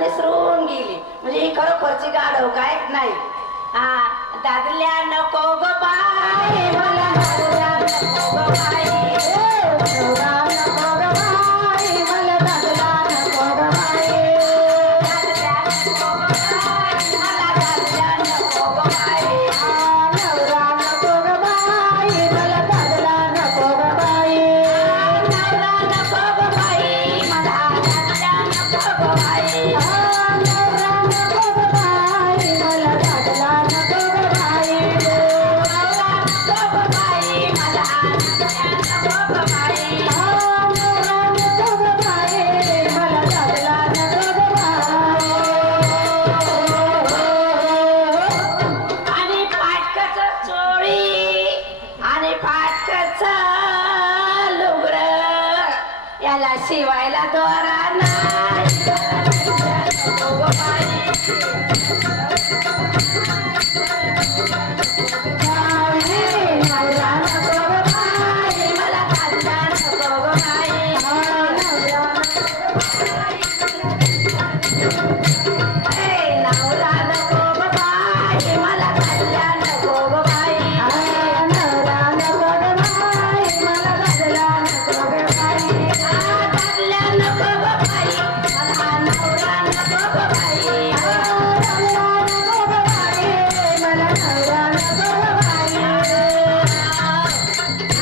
निसरून गेली म्हणजे ही खरोखरची गाढव काय नाही. हा दादल्या नको ग बाई मला दादल्या नको ग बाई नवरा नको ग बाई मला दादला नको ग बाई दादल्या नको ग बाई मला दादल्या नको ग बाई नवरा नको ग बाई मला दादला नको ग बाई नवरा नको ग बाई मला दादल्या नको ग बाई नवरा नको ग बाई मला दादला नको ग बाई नवरा नको ग बाई फाटकच लुगड याला शिवायला दोरा नाही नको ग बाई. नवरा नको ग बाई मला कांदा नको ग बाई. नवरा नको ग बाई मला कांदा नको ग बाई. नवरा नको ग बाई मला कांदा नको ग बाई. कांदा नको ग बाई मला नवरा नको ग बाई. नवरा नको ग बाई मला नवरा नको ग बाई.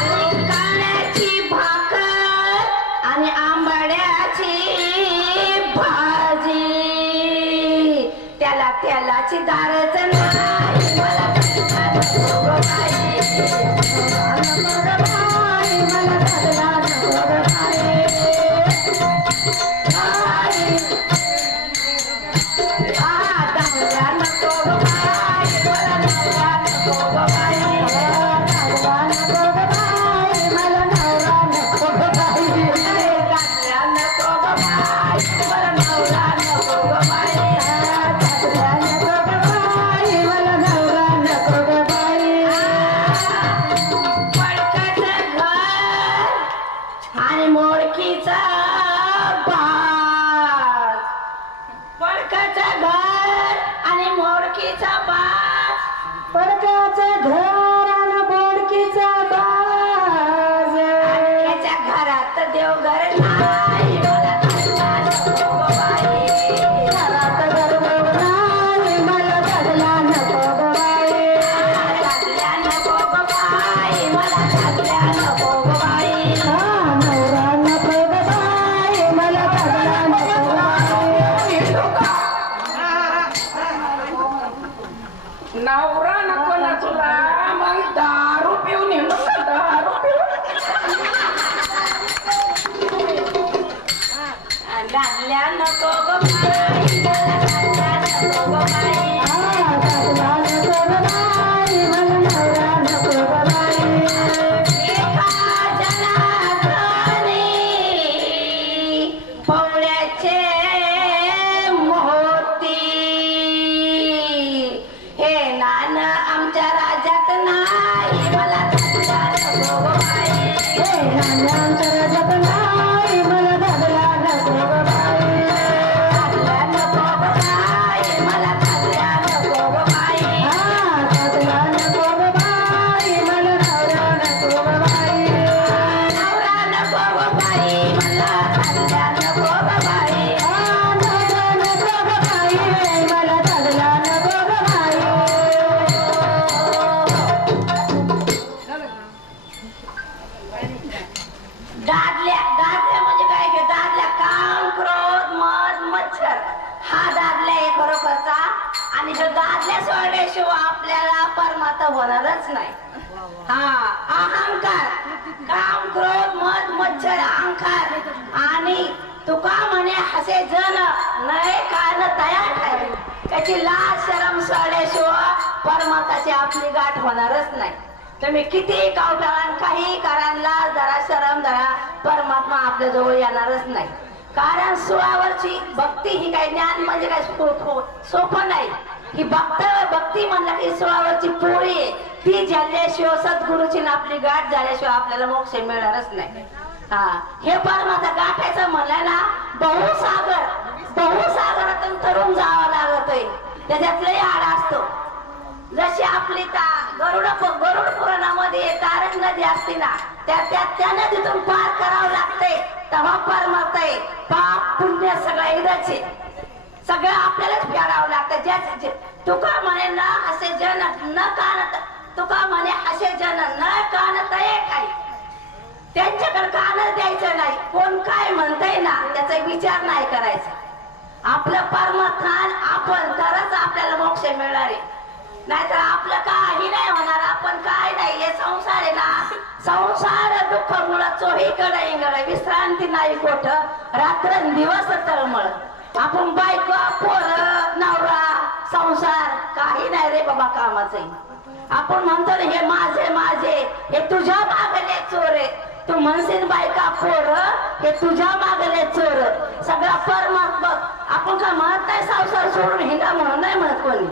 आणि काण्याची भाकर आणि आंबाड्याची भाजी त्याला तेलाची दारच नाही मला कांदा नको ग बाई. नको ग बाई मला कांदा नको ग बाई. नवरा नको ग बाई मला नवरा नको ग बाई. नवरा नको ग बाई मला नवरा नको ग बाई. कांदा नको ग बाई मला नवरा नको ग बाई. कांदा नको ग बाई मला नवरा नको ग बाई. पडकाचं घर आणि मोडकीचा बाज. पडकाचं घर आणि मोडकीचा बाज. पडकाचं घर आणि मोडकीचा बाज. याच्या घरात देवघर नाही मला कांदा नको ग बाई. घरात देवघर नाही मला कांदा नको ग बाई. कांदा नको ग बाई मला कांदा नको ग बाई. नवरा नको ग बाई मला कांदा नको ग बाई. नवरा नको ना तुला मग दारू पिऊन येऊ नका. दारू पिऊन दादल्या नको ग बाई मला कांदा नको ग बाई. दादल्या नको ग बाई मला नवरा नको ग बाई. एका जनार्दनी पवळ्याचे मोती हे नान आमच्या राज्यात नाही मला कांदा नको ग बाई. हे नान आमच्या राज्यात नाही मला दादल्या नको ग बाई. दादल्या नको ग बाई मला दादल्या नको ग बाई. दादल्या नको ग बाई मला नवरा नको ग बाई. नवरा नको ग बाई मला दादल्या नको ग बाई. नवरा नको ग बाई मला दादल्या नको ग बाई. दादल्या दादल्या म्हणजे काय की दादल्या काम क्रोध मद मच्छर हा दादल्या आहे खरोखरचा. आणि जो दादल्या सोडल्याशिवाय आपल्याला परमात्मा होणारच नाही. हा अहंकार काम क्रोध मद मच्छर अहंकार आणि तुका म्हणे हसे जन नये कान तयार ठेवे. त्याची लाज शरम सोडल्याशिवाय परमात्माची आपली गाठ होणारच नाही. तुम्ही किती कावटाळान काही करा लाज धरा शरम धरा परमात्मा आपल्या जवळ येणारच नाही. कारण सुळावरची भक्ती ही काही ज्ञान म्हणजे काय सोपं नाही. ही भक्ती म्हणलं की सुळावरची पोळी आहे. ती झाल्याशिवाय सद्गुरूची आपली गाठ झाल्याशिवाय आपल्याला मोक्ष मिळणारच नाही. हा हे परमात्मा गाठायचं म्हणलं ना बहुसागरातून तरुण जावं लागतोय. त्याच्यातलंही आड असतो. जशी आपली गरुड पुराणामध्ये तारक नदी असते ना त्या नदीतून पार करावं लागतंय तेव्हा परमात्मा आहे. पाप पुण्य सगळं एकदाच आहे. सगळं आपल्यालाच फेडावं लागतं. ज्याचे तुका म्हणे ना असे जन न कानत तुका म्हणे असे जन न कानत काही त्यांच्याकडे कानच द्यायचं नाही. कोण काय म्हणतंय ना त्याचा विचार नाही करायचा. आपलं परमात्मान आपण तरच आपल्याला मोक्ष मिळणार आहे. नाहीतर आपलं काही नाही होणार. आपण काय नाही. हे संसार आहे ना संसार दुःख मुळे चोहीकडे इंगळ विश्रांती नाही कोठ रात्रंदिवस तळमळ. आपण बायको पोर नवरा संसार काही नाही रे बाबा कामाचं. आपण म्हणतो ना हे माझे माझे, हे तुझ्या मागले चोर. तू म्हणशील बायका पोर, हे तुझ्या मागले चोर. सगळा परमात्मा. आपण का म्हणत नाही संसार सोडून हिंदा म्हणून नाही म्हणत कोणी.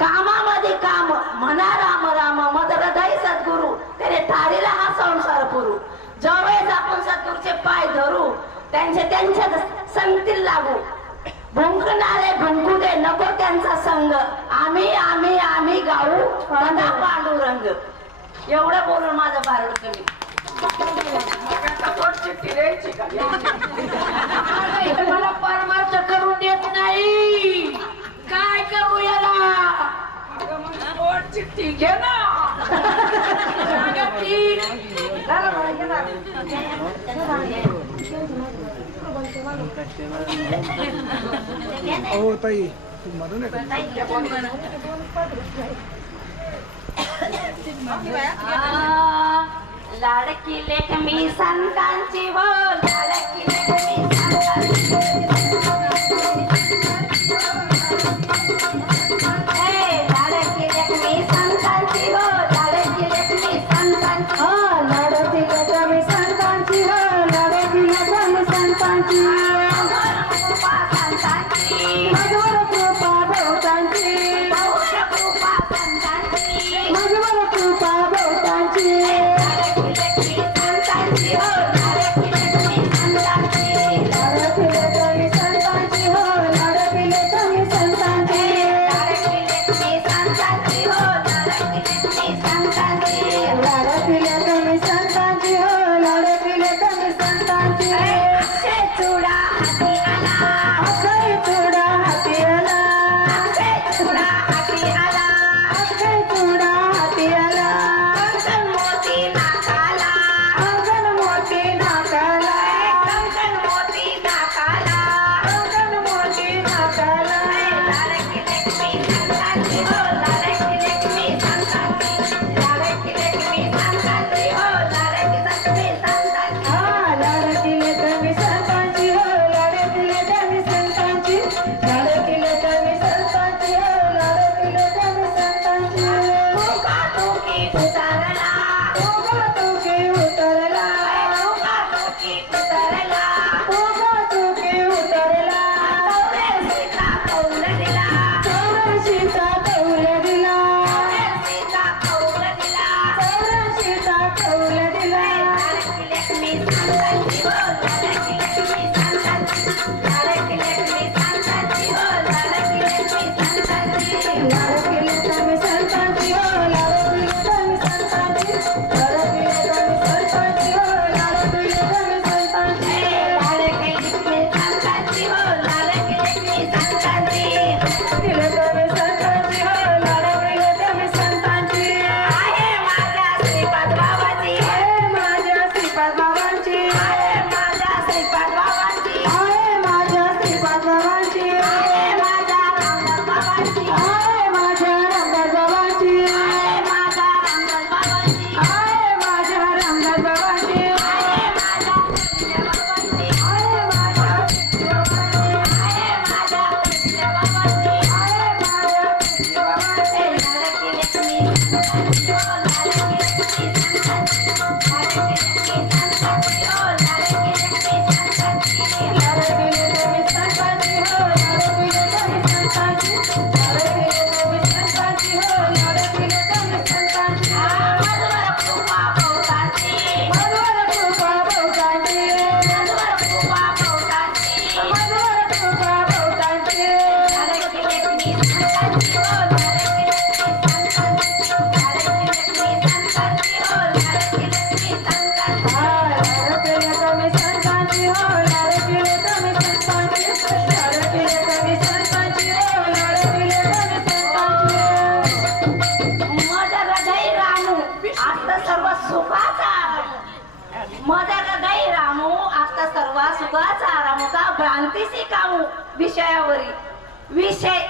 कामामध्ये काम म्हणा राम राम मद हृदय सद्गुरु, त्याने तारीला हा संसार पुरू. ज्यावेळेस आपण सद्गुरूचे पाय धरू, त्यांच्या संगतीला लागू. भुंकणारे भुंकू दे, नको त्यांचा संग. आम्ही आम्ही आम्ही गाऊ सदा पांडुरंग. एवढं बोलून माझं बारड कमी. मग आता पोट चिठ्ठी द्यायची का? मला परमार्थ करून देत नाही. काय करू याला? अगं मग पोट चिठ्ठी घे ना. हो ताई मधून लाडकी लेख मी संतांची हो, लाडकी लेख मी संतांची. लाडकी लेख मी संतांची हो, लाडकी लेख मी संतांची. लाडकी लेक मी संतांची हो, लाडकी लेक मी संतांची. मधुर कृपा भोवतांची, मधुर कृपा संतांची. मधुर कृपा भोवतांची. लाडकी लेख मी संतांची हो, लाडकी लेख मी संतांची. लाडकी लेक मी संतांची हो, लाडकी लेक मी संतांची. लाडकी लेख मी संतांची हो, लाडकी लेख मी संतांची. लाडकी लेक मी संतांची हो, लाडकी लेक मी संतांची. अक्षय चुडा हाती आला, अक्षय चुडा हाती आला, अक्षय चुडा हाती आला. अक्षय चुडा हाती आला. कंकण मोती नाकाला, अंगण मोती नाकाला, कंकण मोती नाकाला. अंगण मोती नाकाला. लाडकी लेक मी संतांची हो, लाडकी लेक मी संतांची. लाडकी लेक मी संतांची हो, लाडकी लेक मी संतांची. लाडकी लेक मी संतांची हो, लाडकी लेक मी संतांची. लाडकी लेक मी संतांची हो, लाडकी लेक मी संतांची. तुका तुकी उतरला, तुका तुकी उतरला, तुका तुकी उतरला. तुका तुकी उतरला. चौऱ्याऐंशीचा कौल दिला, चौऱ्याऐंशीचा कौल दिला, चौऱ्याऐंशीचा कौल दिला. चौऱ्याऐंशीचा कौल दिला. लाडकी लेक मी संतांची हो, लाडकी लेक मी संतांची. लाडकी लेक मी संतांची हो, लाडकी लेक मी संतांची. लाडकी लेक मी संतांची हो, लाडकी लेक मी संतांची. लाडकी लेक मी संतांची हो, लाडकी लेक मी संतांची. लाडकी लेक मी संतांची हो, लाडकी लेक मी संतांची. लाडकी लेक मी संतांची हो, लाडकी लेक मी संतांची. आहे माझ्या श्रीपाद बाबाची, आहे माझ्या श्रीपाद बाबांची, आहे माझ्या श्रीपाद बाबाची. आहे माझ्या श्रीपाद बाबांची, आहे माझ्या रामदास बाबाची. आहे माझ्या रामदास बाबांची, आहे माझ्या रामदास बाबाची. आहे माझ्या रामदास बाबांची, आहे माझ्या कृष्ण बाबाची. आहे माझ्या आहे माझ्या कृष्ण बाबाची. आहे माझ्या कृष्ण बाबांची. लाडकी लेक मी संतांची हो, लाडकी लेक मी संतांची. लाडकी लेक मी संतांची हो, लाडकी लेक मी संतांची. लाडकी लेक मी संतांची हो, लाडकी लेक मी संतांची. लाडकी लेक मी संतांची हो, लाडकी लेक मी संतांची. मधुर कृपा भोवतांची, मधुर कृपा भोवतांची, मधुर कृपा भोवतांची. मधुर कृपा भोवतांची. लाडकी लेक मी संतांची हो, लाडकी लेक मी संतांची. लाडकी लेक मी संतांची हो, लाडकी लेक मी संतांची. लाडकी लेक मी संतांची हो, लाडकी लेक मी संतांची. लाडकी लेक मी संतांची हो, लाडकी लेक मी संतांची. मज हृदय रामू आता सर्व सुखाचा आराम. मज हृदय रामू आता सर्व सुखाचा आराम का भ्रांतीशी कामू विषयावरी. विषय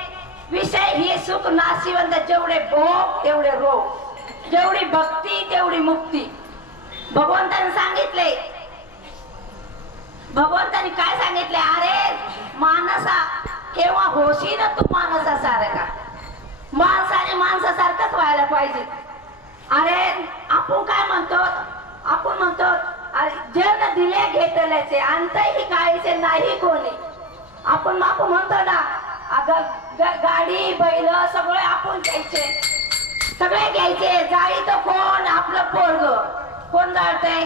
विषय ही सुख नाशिवंत. जेवढे भोग तेवढे रोग, जेवढी भक्ती तेवढी मुक्ती. भगवंताने सांगितले, भगवंताने काय सांगितले? अरे मानसा केव्हा होशी ना तू मानसा सारखा. माणसाने माणसासारखंच व्हायला पाहिजे. अरे आपण काय म्हणतो, आपण म्हणतो अरे जन दिले घेतल्याचे अंतही काहीचे नाही कोणी. आपण म्हणतो ना गाडी बैल सगळे आपण घ्यायचे, सगळे घ्यायचे. जाळी तर कोण, आपलं पोरग कोण जाळतंय,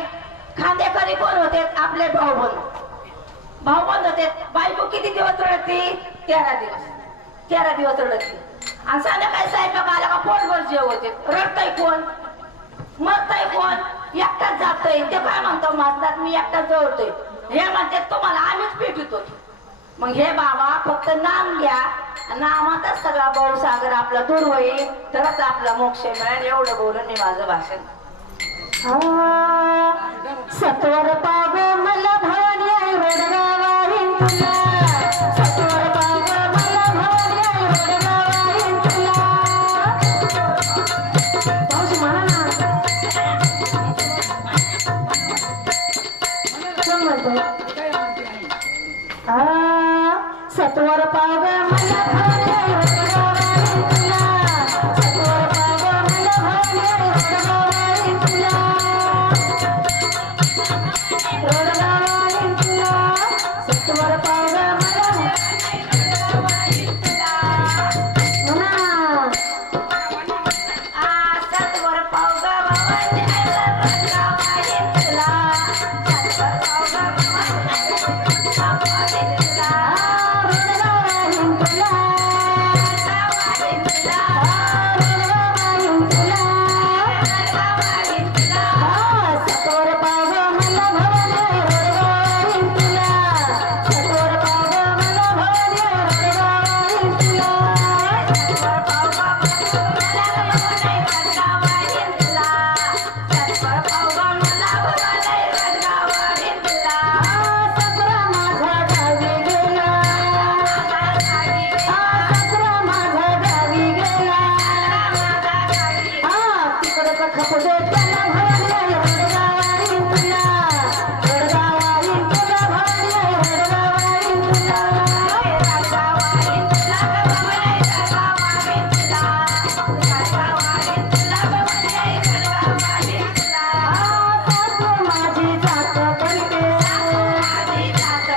खांदेकरी कोण होते, आपले भाऊबंद होते. बायको किती दिवस रडती, 13 दिवस रडती. आणि संध्याकाळी स्वयंपाक आला का पोटभर जेव होते. रडतय कोण, मरतय कोण, एकटाच जातोय. ते काय म्हणतो म्हणतात मी एकटाच जवळतोय. हे म्हणते तुम्हाला आम्हीच भेटतो. मग हे बाबा फक्त नाम घ्या, नामातच सगळा सागर आपला दूर होईल, तरच आपला मोक्ष मिळेल. एवढं बोलून मी माझं भाषण. सत्वर पाव मला भवानी आई रोडगावाहीन तुला, सत्वर पाव मला भवानी आई रोडगावाहीन तुला. पाऊस म्हणा ना, कोण म्हणतो? सत्वर पाव मला भवानी आई रोडगावाहीन तुला, सत्वर पाव मला भवानी आई रोडगावाहीन तुला. रोडगावाहीन तुला, सत्वर पाव मला म्हणा. सत्वर पाव भवानी आई रोडगावाहीन तुला, सत्वर पाव भवानी आई रोडगावाहीन तुला. रोडगावाहीन तुला, रोडगावाहीन तुला, रोडगावाहीन तुला. रोडगावाहीन तुला. सत्वर पाव मला भवानी आई रोडगावाहीन तुला, सत्वर पाव मला भवानी आई रोडगावाहीन तुला. सत्वर पाव भवानी आई रोडगावाहीन तुला, सत्वर पाव मला भवानी आई रोडगावाहीन तुला. सत्रा माझा गावी गेला, सत्रा माझा गावी गेला. तिकडं खप दे त्याला भवानी आई रोडगावाहीन तुला, रोडगावाहीन तुला भवानी आई रोडगावाहीन तुला. रोडगावाहीन तुला भवानी आई रोडगावाहीन तुला, रोडगावाहीन तुला भवानी आई रोडगावाहीन तुला. सासू माझी जात करते, माझी जात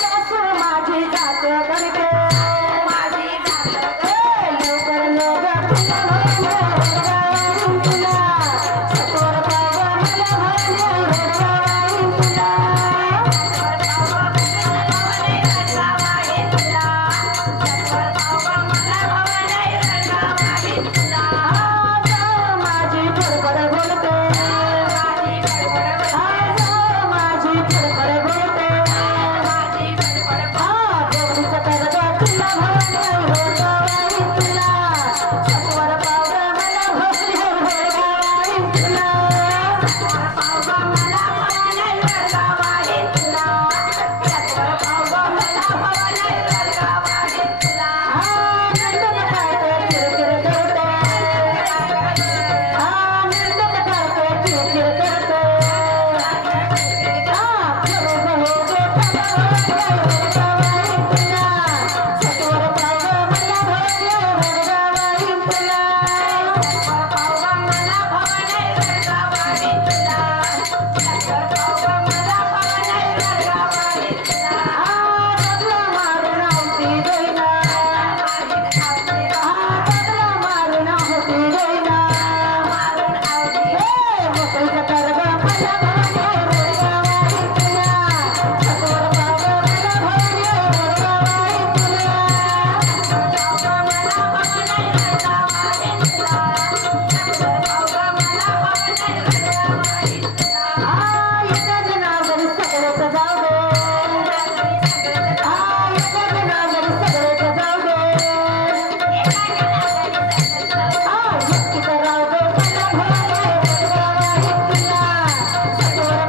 सासू माझी जात करते. माझी जात लवकर लवकर तुला भवानी आई रोडगावाहीन तुला, सत्वर पाव मला भवानी आई रोडगावाहीन तुला. माझी फडफड बोलते, माझी फडफड बोलते. देवडीचं कर्ज तुला भवानी आई रोडगावाहीन तुला, सत्वर पाव मला भवानी आई रोडगावाहीन तुला. नंदन काढते किरकिर करते, नंदन काढते किरकिर करते. खरं हो गो त्याला भवानी आई रोडगावाहीन तुला, सत्वर पाव मला भवानी आई रोडगावाहीन तुला. डबला मारून आवती देईना, डबला मारून आवती देईना. मोकळीचं कर्ज मला भवानी आई रोडगावाहीन तुला, सत्वर पाव मला भवानी आई रोडगावाहीन तुला. येत्या जनावरी सगळेच जाऊ दे, येत्या जनावरी सगळेच जाऊ दे. एकटीचं राहू दे मला भवानी आई रोडगावाहीन तुला, सत्वर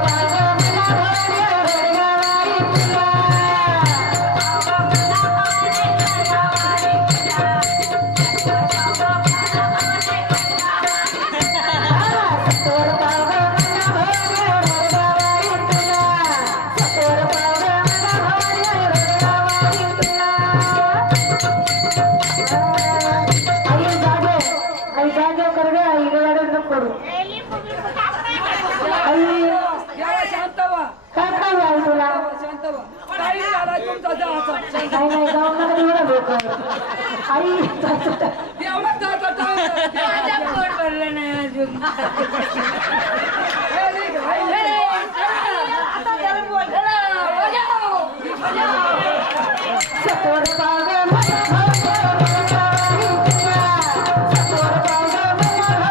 काही झाला तुमचा जायचा नाही नाही जाऊ नका एवढा लवकर आई जायचं. एवढं जायचं पोट भरलं नाही अजून. आता जरा बोल. सतोड पाग मला भाग्य सतोड पाग मला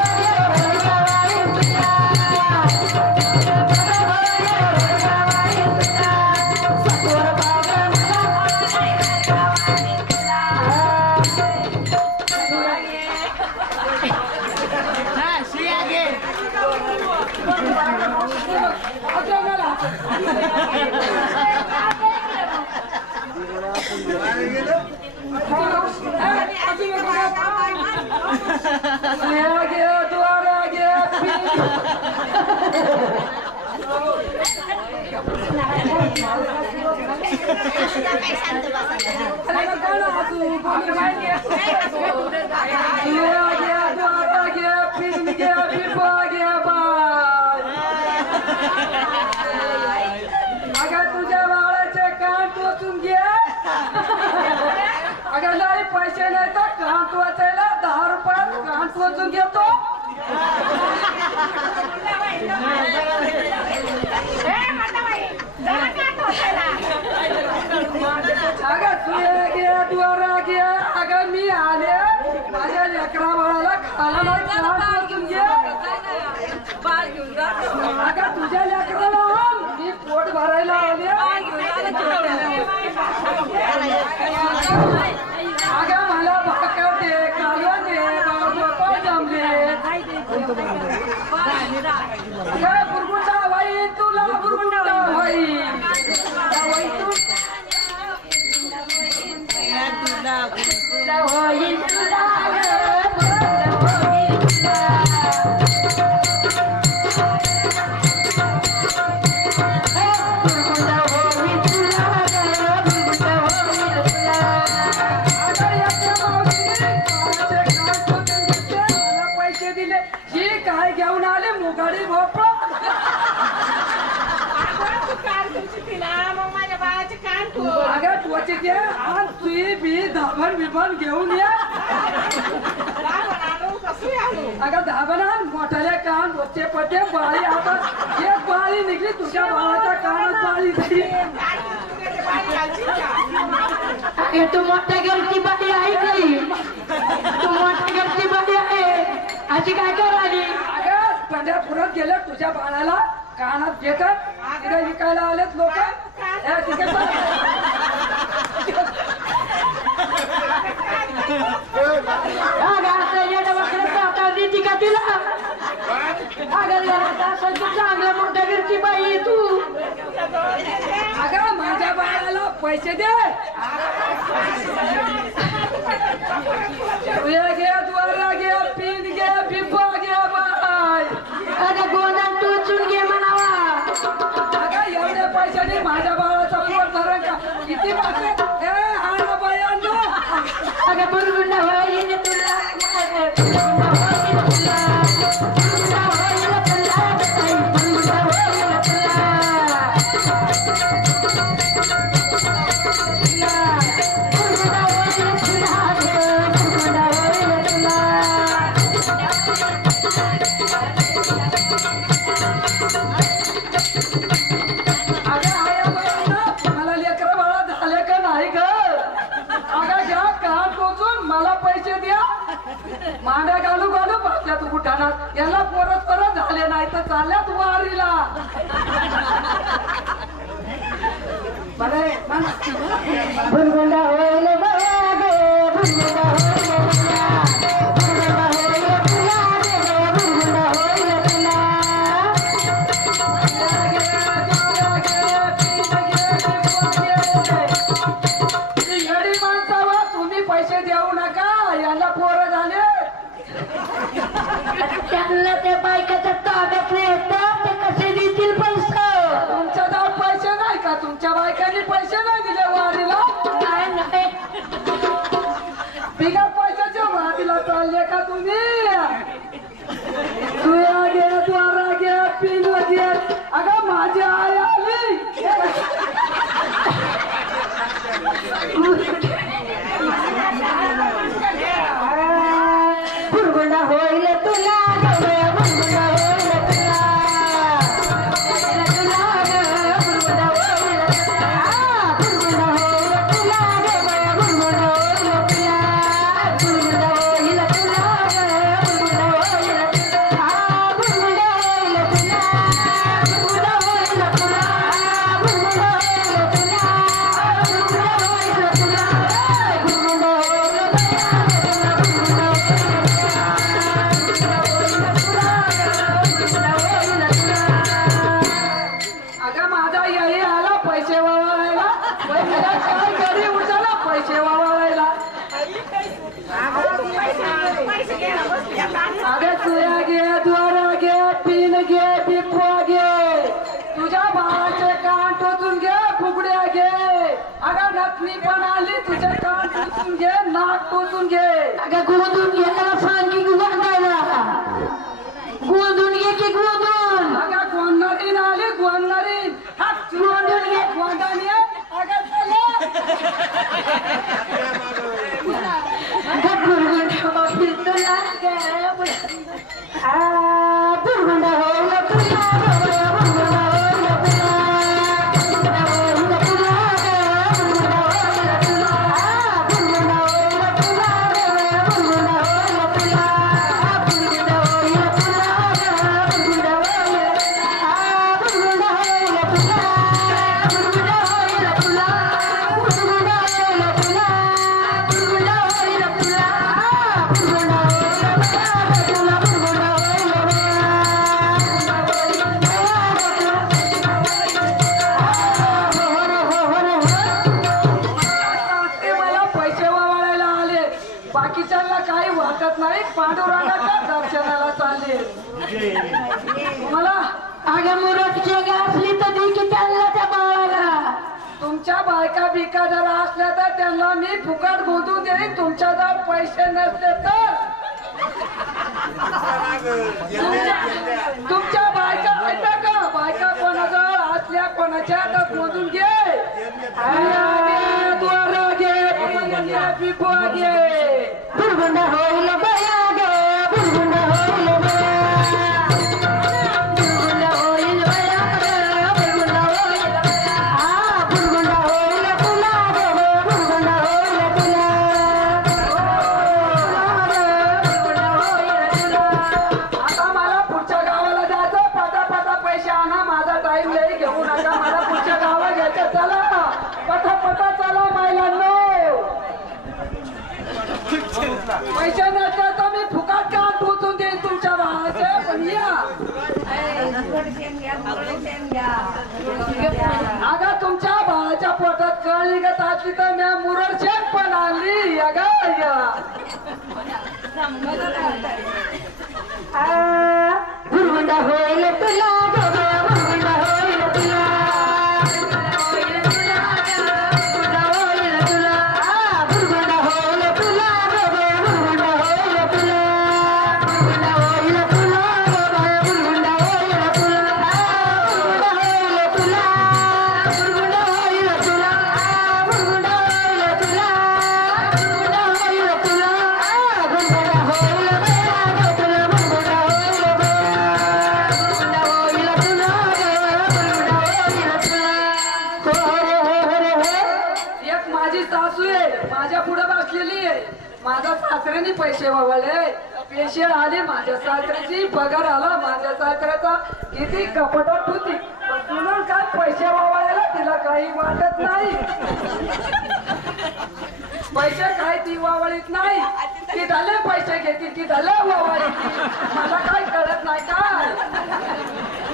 तुझ्या बाळाचे कान टोचून घे. अगं नाही पैसे नाही तर कान टोचायला 10 रुपयात कान टोचून घेतो. अगं तू घे द्वारा घे. अगं मी आले माझ्या लेकरा बाळाला खायला नाही कान टोचून घे. अगं तुझ्या लेकराला मी पोट भरायला आले. अगं मला भाकर दे कालवण दे बाबा जमले. अगं बुरगुंडा भाई तुला बुरगुंडा भाई पैसे दिले ही काय घेऊन आले मुगाडी भोपळा. अगं त्वचे घे आणि तुझी बी धाबण बिबण घेऊन ये. अगं धाबण आण मोठाले कान रोजचे पटे बाळी. आता एक बाळी निघली तुझ्या बाळाच्या कानात बाळी झाली. अगे तू मोठ्या घरची बाई आहे काही तू मोठ्या घरची बाई आहे अशी काय कराली. अगं पंढरपुरात गेले तुझ्या बाळाला कानात घेतात. तिथे विकायला आलेत लोक. का तिला अगं चांगल्या मोठ्या घरची बाई आहे तू. अगं माझ्या बाळाला पैसे दे. घे द्वारा घे पिन घे बिब्बा घे बाय. अगं गोंधळ टोचून घे म्हणावा. अगं एवढे पैशाने माझ्या बाळाचा पोट धरण का किती पैसे. हा बायांनो अगं बुरगुंडा होईल तुला मला लेकरं बाळा झाले का नाही ग. अगं घ्या कान टोचून मला पैसे द्या. मांड्या घालू घालू बसल्यात उठाणात. याला परत परत झाले नाही तर चालल्यात वारीला. बुरगुंडा होईल बया गे बुरगुंडा होईल तुला बुरगुंडा होईल तुला. येडी माणसावा तुम्ही पैसे देऊ नका. याला पोरं झाले. त्यांना त्या बायकाच्या ताब्यात येतात ते कसे देतील पैसे. तुमच्या जवळ पैसे नाही का. तुमच्या बायकांनी पैसे नाही दिले वारीला. काय नाही बिगर पैशाच्या वारीला चालले का तुम्ही. तुया घे द्वारा घे पिन घे. अगं माझी आई आली. अरे काय घरी उठाला पैसे वावळायला अरे तुया घे द्वारा घे पिन घे बिकवा घे तुझ्या बाळाचे कान टोचून घे फुगड्या घे अगं नथनी पण आली तुझे कान टोचून घे नाक टोचून घे अगं गोंधून घे त्याला सांग की गोंधायला गोंधून घे की गोंधून अगं गोंधारीन आली गोंधारीन हा गोंधून घे गोंधारी अगं चला बुरगुंडा होईल तुला बुरगुंडा होईल बाकीच्यांना काही वाटत नाही पांडुरंगाच्या दर्शनाला चालले मला अगं मुरटची असली तर दे की त्यांना त्या बाळाला तुमच्या बायका बिका जरा असल्या तर त्यांना मी फुकट गोदू देईन तुमच्याजवळ पैसे नसले तर तुमच्या बायका ऐका का बायका कोणाजवळ असल्या कोणाच्या तर गोदून घे द्वारा घे पिपवा घे बुरगुंडा होईल बया गे बुरगुंडा होईल बुरगुंडा होईल बया गे बुरगुंडा होईल बुरगुंडा होईल तुला गे बुरगुंडा होईल तुला बुरगुंडा होईल तुला आता मला पुढच्या गावाला जायचं पटापटा पैसे आणा माझा टाइम लई घेऊ नका मला पुढच्या गावाला घ्यायचं चला पटापटा चला महिलांनो पैसे नसले तर मी फुकट काम पोचून देईन तुमच्या बाळाचे पण या अगं तुमच्या बाळाच्या पोटात कळ निघत असली तर मी मुरडशेक पण आणली अगं बुरगुंडा होईल तुला गे बुरगुंडा होईल तुला माझ्या पुढे बसलेली आहे माझ्या सासऱ्याने पैसे वावळले पेशंट आली माझ्या सासऱ्याची पगार आला माझ्या सासऱ्याचा किती कपटात होती पण तुला काय पैसे वावळायला तिला काही वाटत नाही पैसे काय ती वावळीत नाही ती झाले पैसे घेते ती झालं वावळीत मला काय कळत नाही काय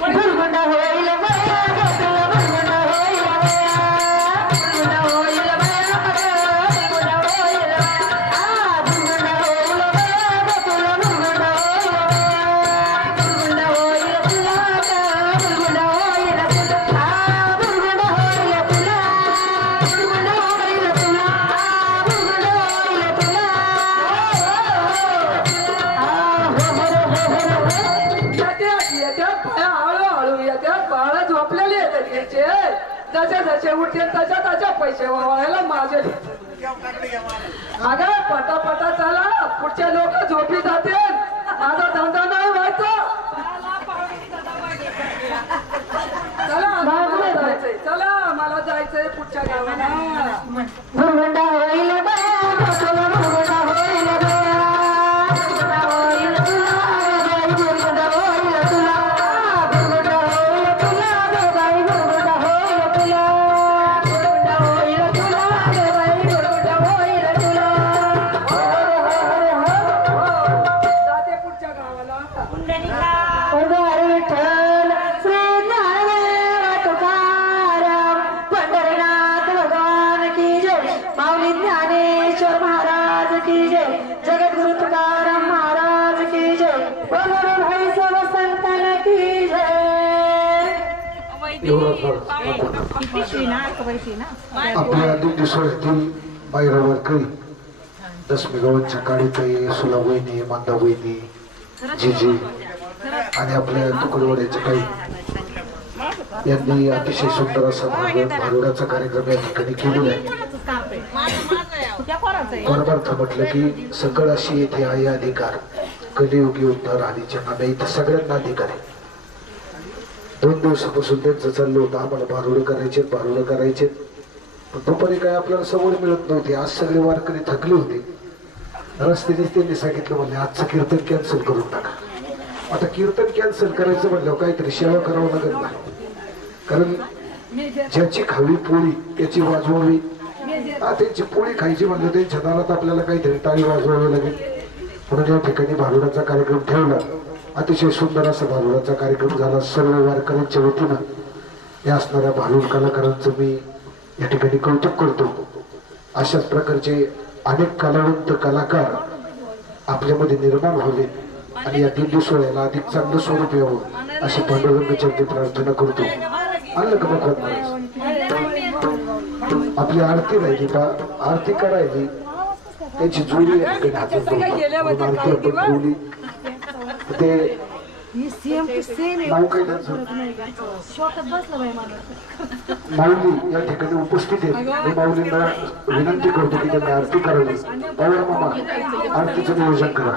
बुरगुंडा होईल बया गे तुला बुरगुंडा होईल बुरगुंडा होईल जसे जसे उठते तशा तशा पैसे वावळायला माझे अगं पटापटा चला पुढचे लोक झोपी जाते माझा धंदा नाही व्हायचा चला मला जायचंय चला मला जायचंय पुढच्या गावाला बुरगुंडा होईल बया गे तुला बुरगुंडा होईल बुरगुंडा होईल तुला बुरगुंडा होईल तुला बुरगुंडा होईल तुला गे बाई बुरगुंडा होईल तुला बुरगुंडा होईल तुला गे बाई बुरगुंडा होईल तुला जाते पुढच्या गावाला उदार विठ्ठल श्री ज्ञानदेव तुकाराम पंढरीनाथ भगवान आपल्या दिवसातील बाहेर दसमी गावांच्या काळीताई सुला वहिनी मांदा वहिनी जीजी आणि आपल्या तुकडवाड्याचे काही यांनी अतिशय सुंदर असा भारुडाचा कार्यक्रम या ठिकाणी केलेला आहे. परमार्थ म्हटलं की सकळ अशी येथे आहे अधिकार कलियुगी उद्धार आधीच्या नामे इथं सगळ्यांना अधिकार आहे. 2 दिवसापासून त्यांचं चाललं होतं आम्हाला भारुडं करायचे पण दुपारी काय आपल्याला सवड मिळत नव्हती. आज सगळे वारकरी थकले होते. रस्त्याने त्यांनी सांगितलं म्हणजे आजचं कीर्तन कॅन्सल करून टाका. आता कीर्तन कॅन्सल करायचं म्हणल्यावर काहीतरी सेवा करावं लागेल ना, कारण ज्याची खावी पोळी त्याची वाजवावी. त्यांची पोळी खायची म्हणजे त्यांच्या दारात आपल्याला काहीतरी टाळी वाजवावी लागेल. म्हणून या ठिकाणी भारुडाचा कार्यक्रम ठेवला. अतिशय सुंदर असा भारुडाचा कार्यक्रम झाला. सर्व वारकऱ्यांच्या वतीनं या असणाऱ्या भारुड कलाकारांचं मी या ठिकाणी कौतुक करतो. अशाच प्रकारचे अनेक कलावंत कलाकार आपल्यामध्ये निर्माण व्हावे आणि या 3 दिवसाळ्याला अधिक चांगलं स्वरूप यावं अशी पांडुरंगाची प्रार्थना करतो. आणलं का बघत आपली आरती राहिली का आरती करायची त्याची जोडी आरती आपण ठेवली ते नाव काय त्यांचं माऊली या ठिकाणी उपस्थित आहे. मी माऊलींना विनंती करतो की त्यांनी आरती करावी. पवार मामा आरतीचं नियोजन करा.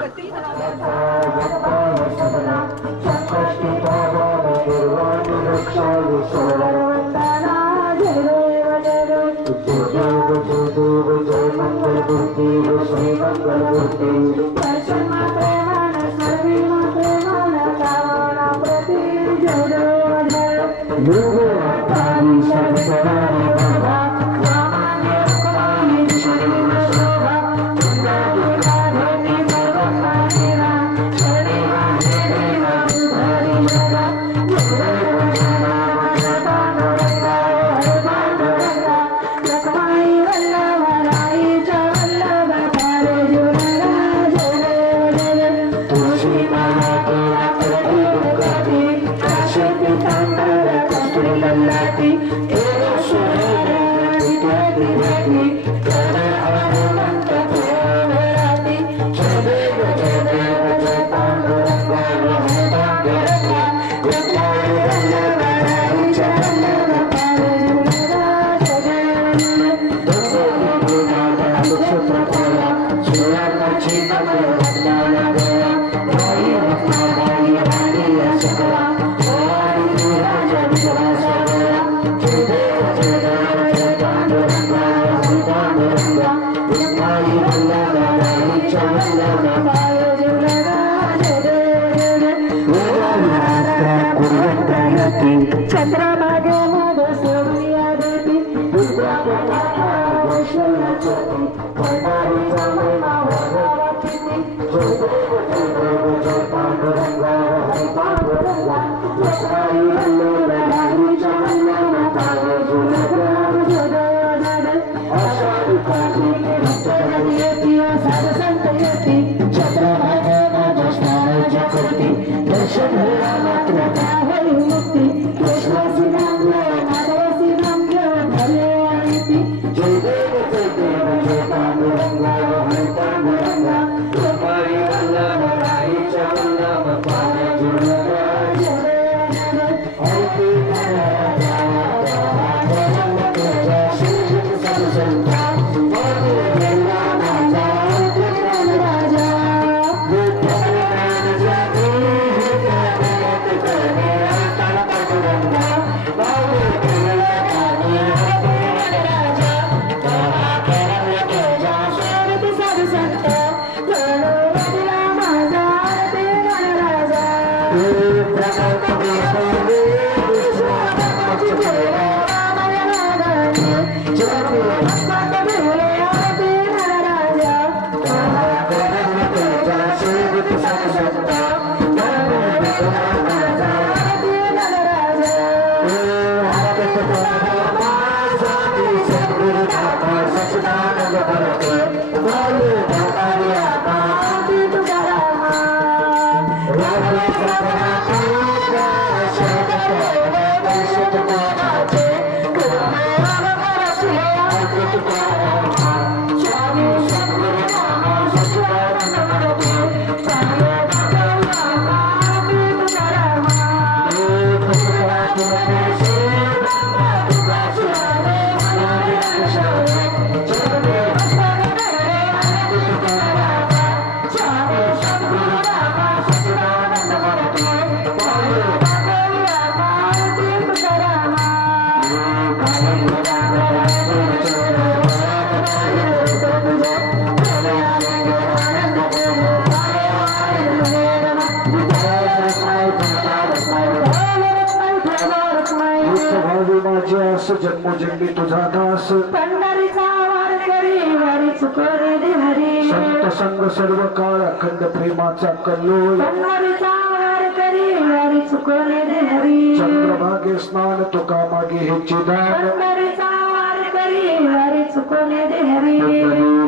जन्मोजन्मी तुझा दास पंढरीचा वारकरी वारी चुकवले दे हरी संत संग सर्व काळ अखंड प्रेमाचा कल्लोळ पंढरीचा वारकरी वारी चुकवले दे हरी चंद्रभागे स्नान तुका मागे हे चिदान पंढरीचा वारकरी वारी चुकवले दे हरी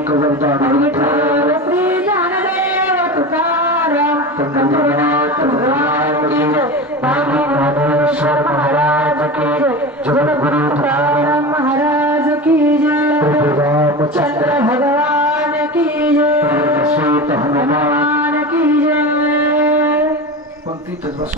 कवरदार विठ्ठल श्री ज्ञानदेव तुकाराम पंढरीनाथ भगवान की जय स्वामी ज्ञानेश्वर महाराज की जय जगद्गुरु तुकाराम महाराज की जय रामचंद्र चंद्र भगवान की जय सीत हनुमान हनुमान की जय पंक्तीतच बस